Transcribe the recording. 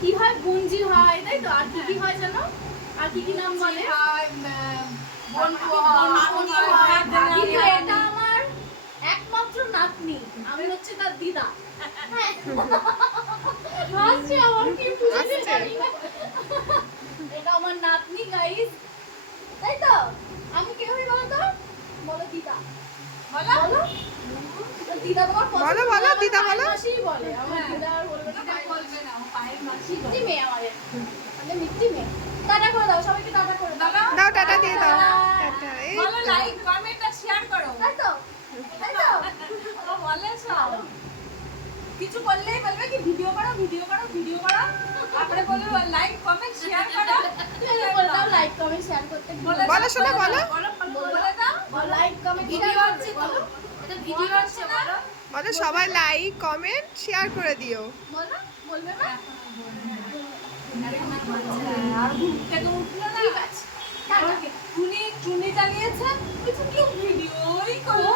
কি হয়, গুঞ্জি হয়, তাই তো? আর কি কি হয় জানো? আর কি কি নাম বলে? কিন্তু এটা আমার একমাত্র নাতনি, আমি হচ্ছে তার দিদা। হাসছে আমার, কি বুঝতে পারি না। এটা আমার নাতনি গাইস, তাই তো? আমি কে হই বলো তো? বলো দিদা। বলো দিদা। তোমার পছন্দ? বলো দিদা বলো। মাসিই বলে আমার দিদা, আর বলবে না পায়ের বলবে না, ও পায়ের মাসি মিষ্টি মেয়ে আমাদের, আমাদের মিষ্টি মেয়ে। টাটা করে দাও সবাইকে, টাটা করে দাও। দাও টাটা দিয়ে দাও। টাটা। এই বলো, তো। লাইক কমেন্ট আর শেয়ার করো। তাই তো, তাই তো। ও বলে সব কিছু বললেই বলবে কি ভিডিও করো ভিডিও করো ভিডিও করো, তারপরে বলবে লাইক কমেন্ট শেয়ার করো। তুমি বলে দাও লাইক কমেন্ট শেয়ার করতে। বলো শোনা বলো। বলে দাও লাইক কমেন্ট শেয়ার হচ্ছে তো, এটা ভিডিও হচ্ছে, বলো বলো সবাই লাইক কমেন্ট শেয়ার করে দিও। বলো, বলবে না? আর ঘুম থেকে উঠলো না, ঠিক আছে, টাটা। টুনি চালিয়েছে, কিছু কেউ ভিডিওই করে